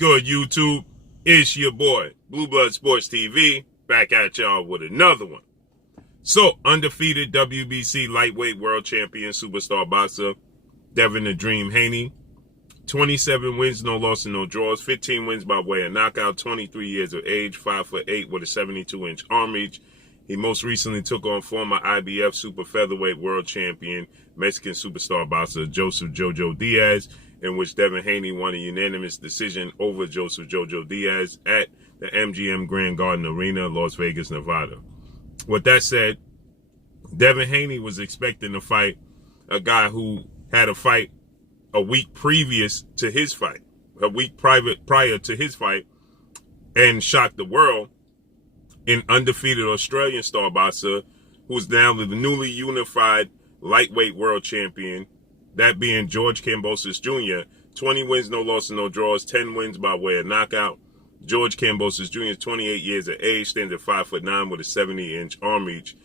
Good, YouTube? It's your boy, Blue Blood Sports TV, back at y'all with another one. So, undefeated WBC lightweight world champion superstar boxer Devin the Dream Haney, 27 wins, no loss and no draws, 15 wins by way of knockout, 23 years of age, 5'8" with a 72-inch arm reach. He most recently took on former IBF super featherweight world champion, Mexican superstar boxer Joseph Jojo Diaz, in which Devin Haney won a unanimous decision over Joseph Jojo Diaz at the MGM Grand Garden Arena, Las Vegas, Nevada. With that said, Devin Haney was expecting to fight a guy who had a fight a week previous to his fight, a week prior to his fight, and shocked the world in undefeated Australian star boxer who's now the newly unified lightweight world champion, that being George Kambosos Jr. 20 wins, no loss and no draws, 10 wins by way of knockout. George Kambosos Jr. is 28 years of age, stands at 5'9" with a 70-inch arm reach.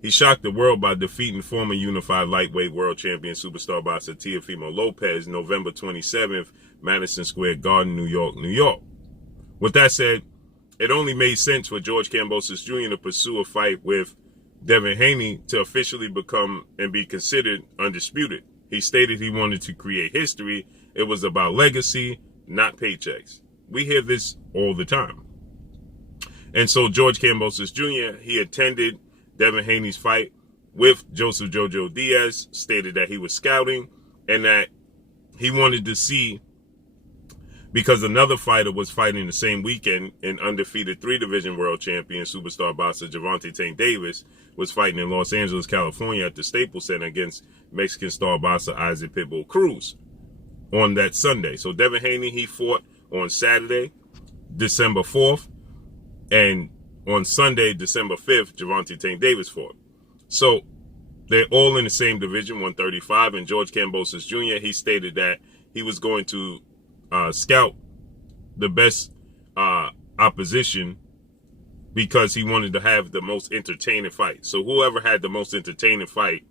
He shocked the world by defeating former unified lightweight world champion superstar boxer Teofimo Lopez November 27th, Madison Square Garden, New York, New York. With that said, it only made sense for George Kambosos Jr. to pursue a fight with Devin Haney to officially become and be considered undisputed. He stated he wanted to create history. It was about legacy, not paychecks. We hear this all the time. And so George Kambosos Jr., he attended Devin Haney's fight with Joseph Jojo Diaz, stated that he was scouting and that he wanted to see, because another fighter was fighting the same weekend, an undefeated 3-division world champion superstar boxer Gervonta Tank Davis was fighting in Los Angeles, California at the Staples Center against Mexican star boxer Isaac Pitbull Cruz on that Sunday. So Devin Haney, he fought on Saturday, December 4th, and on Sunday, December 5th, Gervonta Tank Davis fought. So they're all in the same division, 135, and George Kambosos Jr., he stated that he was going to scout the best opposition because he wanted to have the most entertaining fight. So whoever had the most entertaining fight,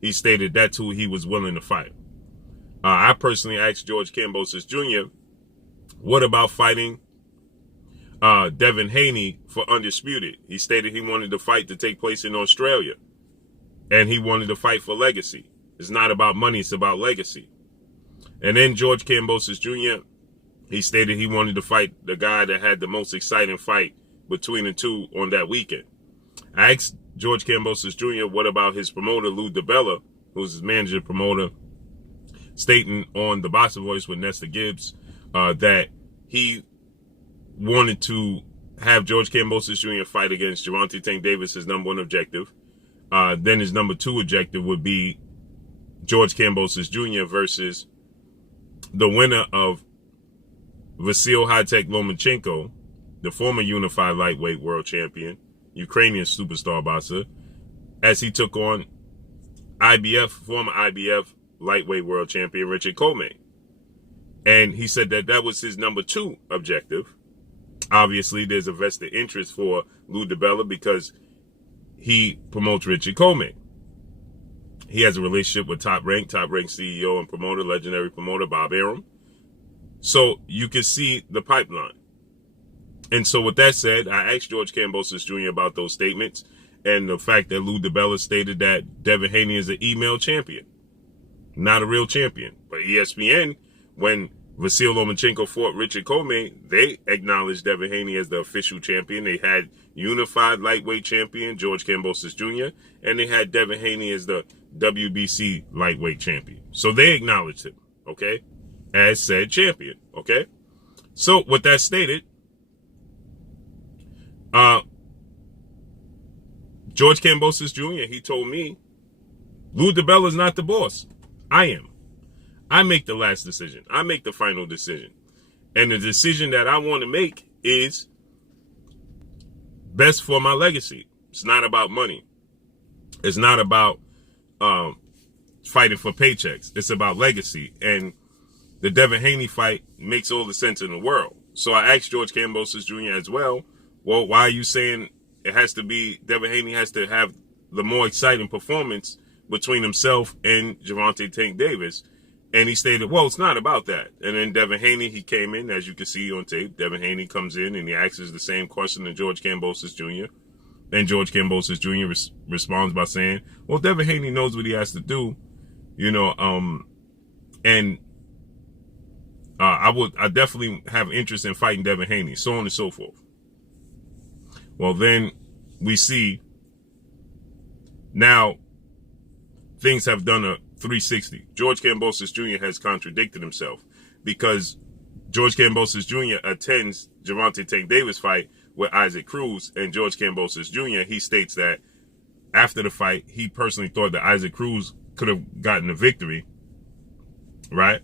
he stated that's who he was willing to fight. I personally asked George Kambosos Jr., what about fighting Devin Haney for undisputed? He stated he wanted the fight to take place in Australia, and he wanted to fight for legacy. It's not about money, it's about legacy. And then George Kambosos Jr., he stated he wanted to fight the guy that had the most exciting fight between the two on that weekend. I asked George Kambosos Jr. what about his promoter, Lou DiBella, who's his manager promoter, stating on the Boxing Voice with Nesta Gibbs that he wanted to have George Kambosos Jr. fight against Gervonta Tank Davis, his number one objective. Then his number two objective would be George Kambosos Jr. versus the winner of Vasily Lomachenko, the former unified lightweight world champion, Ukrainian superstar boxer, as he took on former IBF lightweight world champion Richard Coleman. And he said that that was his number two objective. Obviously, there's a vested interest for Lou DiBella because he promotes Richard Coleman. He has a relationship with Top Rank CEO and promoter, legendary promoter Bob Arum. So you can see the pipeline. And so with that said, I asked George Kambosos Jr. about those statements and the fact that Lou DiBella stated that Devin Haney is an email champion, not a real champion. But ESPN, when Vasily Lomachenko fought Richard Coleman, they acknowledged Devin Haney as the official champion. They had unified lightweight champion George Kambosos Jr., and they had Devin Haney as the WBC lightweight champion. So they acknowledged him, okay, as said champion, okay? So with that stated, George Kambosos Jr., he told me, Lou DiBella is not the boss. I am. I make the last decision. I make the final decision. And the decision that I want to make is best for my legacy. It's not about money. It's not about fighting for paychecks. It's about legacy. And the Devin Haney fight makes all the sense in the world. So I asked George Kambosos Jr. as well, why are you saying it has to be, Devin Haney has to have the more exciting performance between himself and Gervonta Tank Davis? And he stated, well, it's not about that. And then Devin Haney, he came in, as you can see on tape. Devin Haney comes in and he asks the same question to George Kambosos Jr. And George Kambosos Jr. Responds by saying, well, Devin Haney knows what he has to do, you know, and I definitely have interest in fighting Devin Haney, so on and so forth. Well, then we see now things have done a 360. George Kambosos Jr. has contradicted himself because George Kambosos Jr. attends Gervonta Tank Davis fight with Isaac Cruz, and George Kambosos Jr., he states that after the fight, he personally thought that Isaac Cruz could have gotten the victory, right?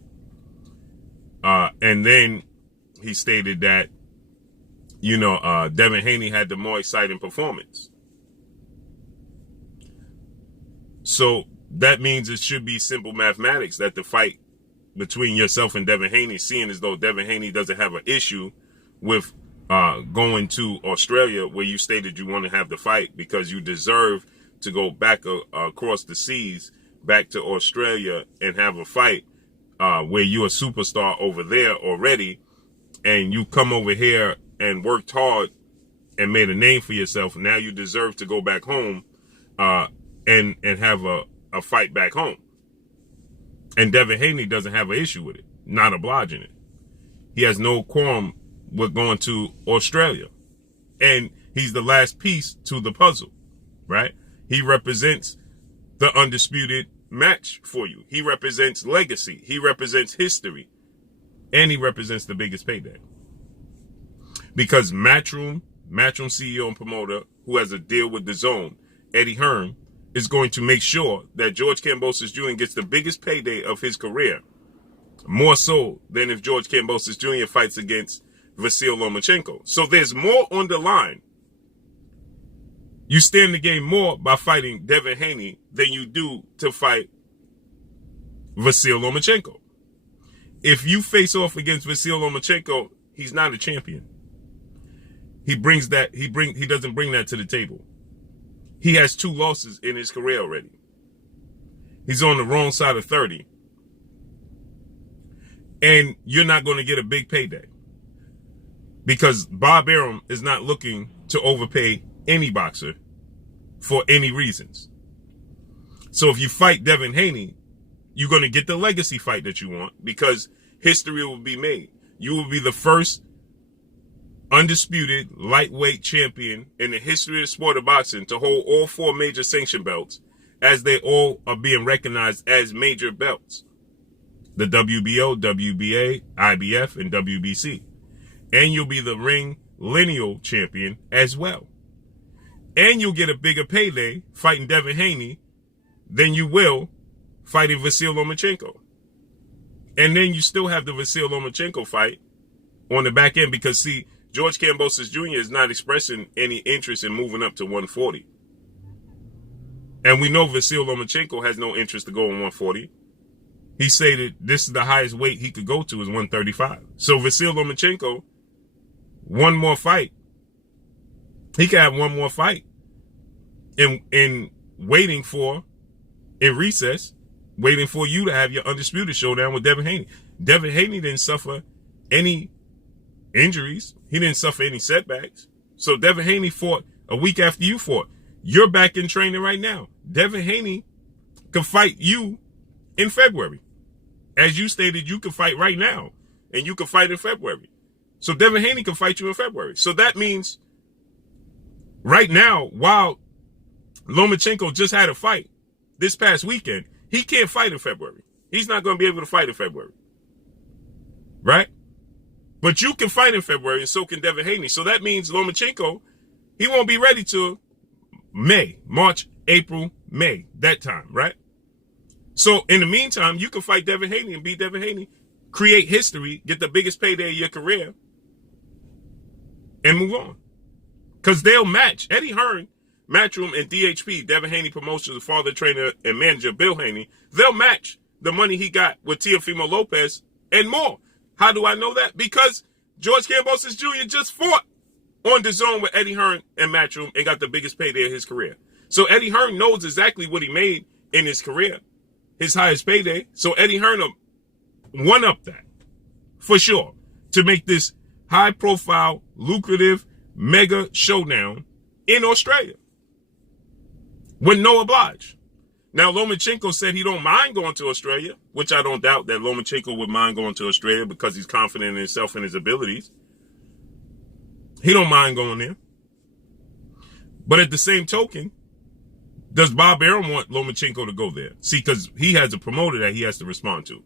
And then he stated that, you know, Devin Haney had the more exciting performance. So that means it should be simple mathematics that the fight between yourself and Devin Haney, seeing as though Devin Haney doesn't have an issue with going to Australia, where you stated you want to have the fight because you deserve to go back across the seas back to Australia and have a fight where you're a superstar over there already, and you come over here and worked hard and made a name for yourself. Now you deserve to go back home and have a fight back home. And Devin Haney doesn't have an issue with it, not obliging it. He has no qualm with going to Australia. And he's the last piece to the puzzle, right? He represents the undisputed match for you. He represents legacy. He represents history. And he represents the biggest payday. Because Matchroom CEO and promoter, who has a deal with DAZN, Eddie Hearn, is going to make sure that George Kambosos Jr. gets the biggest payday of his career. More so than if George Kambosos Jr. fights against Vasily Lomachenko. So there's more on the line. You stand to gain more by fighting Devin Haney than you do to fight Vasily Lomachenko. If you face off against Vasily Lomachenko, he's not a champion. He doesn't bring that to the table. He has 2 losses in his career already. He's on the wrong side of 30. And you're not going to get a big payday. Because Bob Arum is not looking to overpay any boxer for any reasons. So if you fight Devin Haney, you're going to get the legacy fight that you want because history will be made. You will be the first undisputed lightweight champion in the history of the sport of boxing to hold all 4 major sanction belts, as they all are being recognized as major belts. The WBO, WBA, IBF, and WBC. And you'll be the ring lineal champion as well. And you'll get a bigger payday fighting Devin Haney than you will fighting Vasily Lomachenko. And then you still have the Vasily Lomachenko fight on the back end because, see, George Kambosos Jr. is not expressing any interest in moving up to 140. And we know Vasily Lomachenko has no interest to go on 140. He stated this is the highest weight he could go to is 135. So Vasily Lomachenko, one more fight. He can have one more fight in waiting for, in recess, waiting for you to have your undisputed showdown with Devin Haney. Devin Haney didn't suffer any injuries. He didn't suffer any setbacks. So Devin Haney fought a week after you fought. You're back in training right now. Devin Haney could fight you in February. As you stated, you could fight right now. And you could fight in February. So Devin Haney can fight you in February. So that means right now, while Lomachenko just had a fight this past weekend, he can't fight in February. He's not going to be able to fight in February. Right? But you can fight in February, and so can Devin Haney. So that means Lomachenko, he won't be ready till May, March, April, May, that time, right? So in the meantime, you can fight Devin Haney and beat Devin Haney, create history, get the biggest payday of your career, and move on. Because they'll match. Eddie Hearn, Matchroom, and DHP, Devin Haney Promotions, father, trainer, and manager Bill Haney, they'll match the money he got with Teofimo Lopez and more. How do I know that? Because George Kambosos Jr. just fought on DAZN with Eddie Hearn and Matchroom and got the biggest payday of his career. So Eddie Hearn knows exactly what he made in his career, his highest payday. So Eddie Hearn will one up that, for sure, to make this high-profile, lucrative, mega showdown in Australia with no oblige. Now, Lomachenko said he don't mind going to Australia, which I don't doubt that Lomachenko would mind going to Australia because he's confident in himself and his abilities. He don't mind going there. But at the same token, does Bob Arum want Lomachenko to go there? See, because he has a promoter that he has to respond to.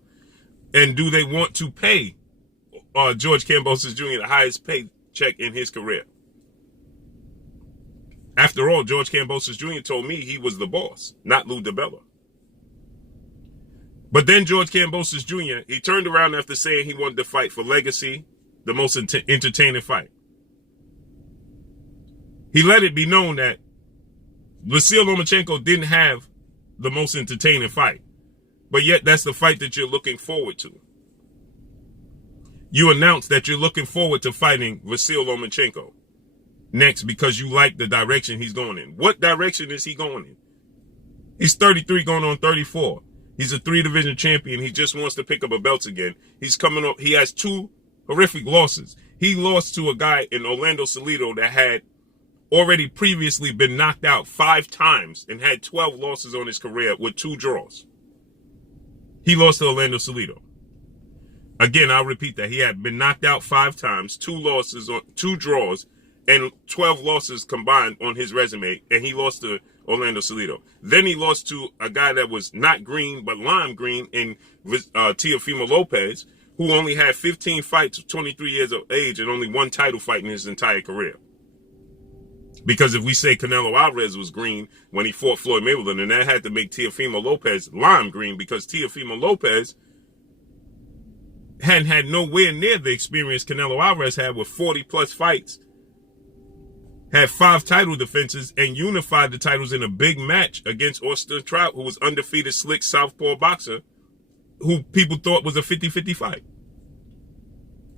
And do they want to pay George Kambosos Jr. the highest paycheck in his career? After all, George Kambosos Jr. told me he was the boss, not Lou DiBella. But then George Kambosos Jr., he turned around after saying he wanted to fight for legacy, the most entertaining fight. He let it be known that Vasily Lomachenko didn't have the most entertaining fight. But yet that's the fight that you're looking forward to. You announced that you're looking forward to fighting Vasily Lomachenko next because you like the direction he's going in. What direction is he going in? He's 33 going on 34. He's a 3-division champion. He just wants to pick up a belt again. He's coming up. He has 2 horrific losses. He lost to a guy in Orlando Salido that had already previously been knocked out 5 times and had 12 losses on his career with 2 draws. He lost to Orlando Salido. Again, I'll repeat that. He had been knocked out 5 times, 2 losses on 2 draws, and 12 losses combined on his resume, and he lost to Orlando Salido. Then he lost to a guy that was not green, but lime green in Teofimo Lopez, who only had 15 fights, 23 years of age, and only 1 title fight in his entire career. Because if we say Canelo Alvarez was green when he fought Floyd Mayweather, then that had to make Teofimo Lopez lime green, because Teofimo Lopez hadn't had nowhere near the experience Canelo Alvarez had with 40-plus fights, had 5 title defenses, and unified the titles in a big match against Austin Trout, who was undefeated, slick southpaw boxer, who people thought was a 50-50 fight.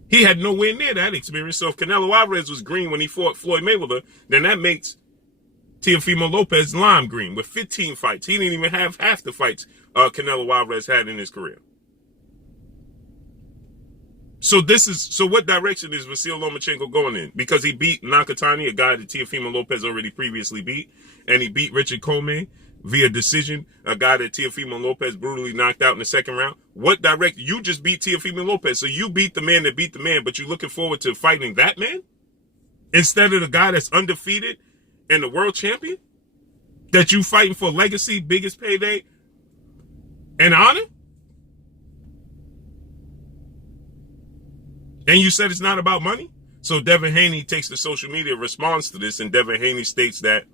He had nowhere near that experience. So if Canelo Alvarez was green when he fought Floyd Mayweather, then that makes Teofimo Lopez lime green with 15 fights. He didn't even have half the fights Canelo Alvarez had in his career. So what direction is Vasily Lomachenko going in? Because he beat Nakatani, a guy that Teofimo Lopez already previously beat, and he beat Richard Comey via decision, a guy that Teofimo Lopez brutally knocked out in the 2nd round. What direction? You just beat Teofimo Lopez, so you beat the man that beat the man, but you're looking forward to fighting that man instead of the guy that's undefeated and the world champion that you fighting for legacy, biggest payday, and honor? And you said it's not about money? So Devin Haney takes to social media, responds to this, and Devin Haney states that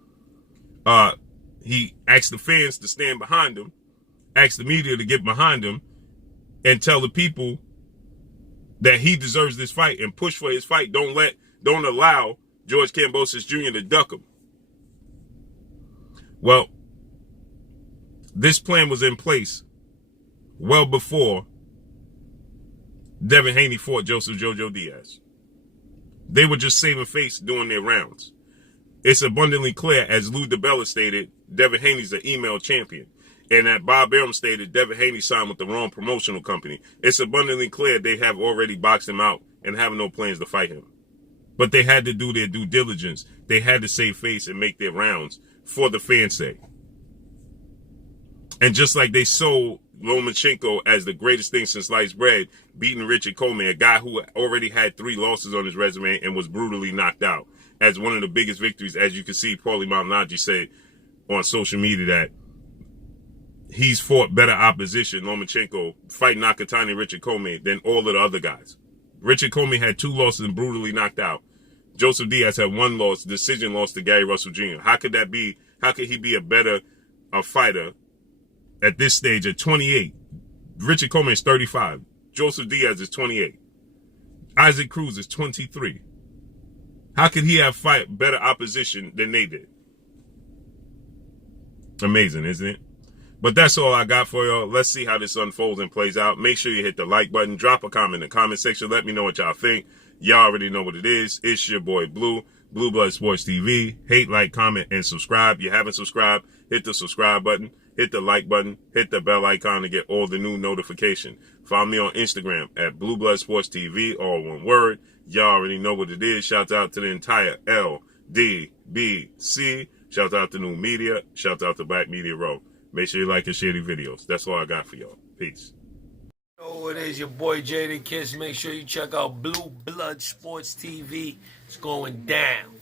he asked the fans to stand behind him, asked the media to get behind him, and tell the people that he deserves this fight and push for his fight. Don't allow George Kambosos Jr. to duck him. Well, this plan was in place well before Devin Haney fought Joseph Jojo Diaz. They were just saving face doing their rounds. It's abundantly clear, as Lou DiBella stated, Devin Haney's an email champion. And that Bob Arum stated Devin Haney signed with the wrong promotional company. It's abundantly clear they have already boxed him out and have no plans to fight him. But they had to do their due diligence. They had to save face and make their rounds for the fans' sake. And just like they sold Lomachenko as the greatest thing since sliced bread, beating Richard Comey, a guy who already had 3 losses on his resume and was brutally knocked out, as one of the biggest victories. As you can see, Paulie Malignaggi said on social media that he's fought better opposition, Lomachenko, fighting Nakatani, Richard Comey, than all of the other guys. Richard Comey had 2 losses and brutally knocked out. Joseph Diaz had 1 loss, decision loss to Gary Russell Jr. How could that be? How could he be a better fighter at this stage at 28? Richard Comey is 35. Joseph Diaz is 28. Isaac Cruz is 23. How could he have fight better opposition than they did? Amazing, isn't it? But that's all I got for y'all. Let's see how this unfolds and plays out. Make sure you hit the like button. Drop a comment in the comment section. Let me know what y'all think. Y'all already know what it is. It's your boy Blue, Blue Blood Sports TV. Hate, like, comment, and subscribe. If you haven't subscribed, hit the subscribe button. hit the like button, hit the bell icon to get all the new notification. Follow me on Instagram at Blue Blood Sports TV, all one word. Y'all already know what it is. Shout out to the entire LDBC. Shout out to New Media. Shout out to Black Media Row. Make sure you like and share the videos. That's all I got for y'all. Peace. Oh, it is your boy Jada Kiss. Make sure you check out Blue Blood Sports TV. It's going down.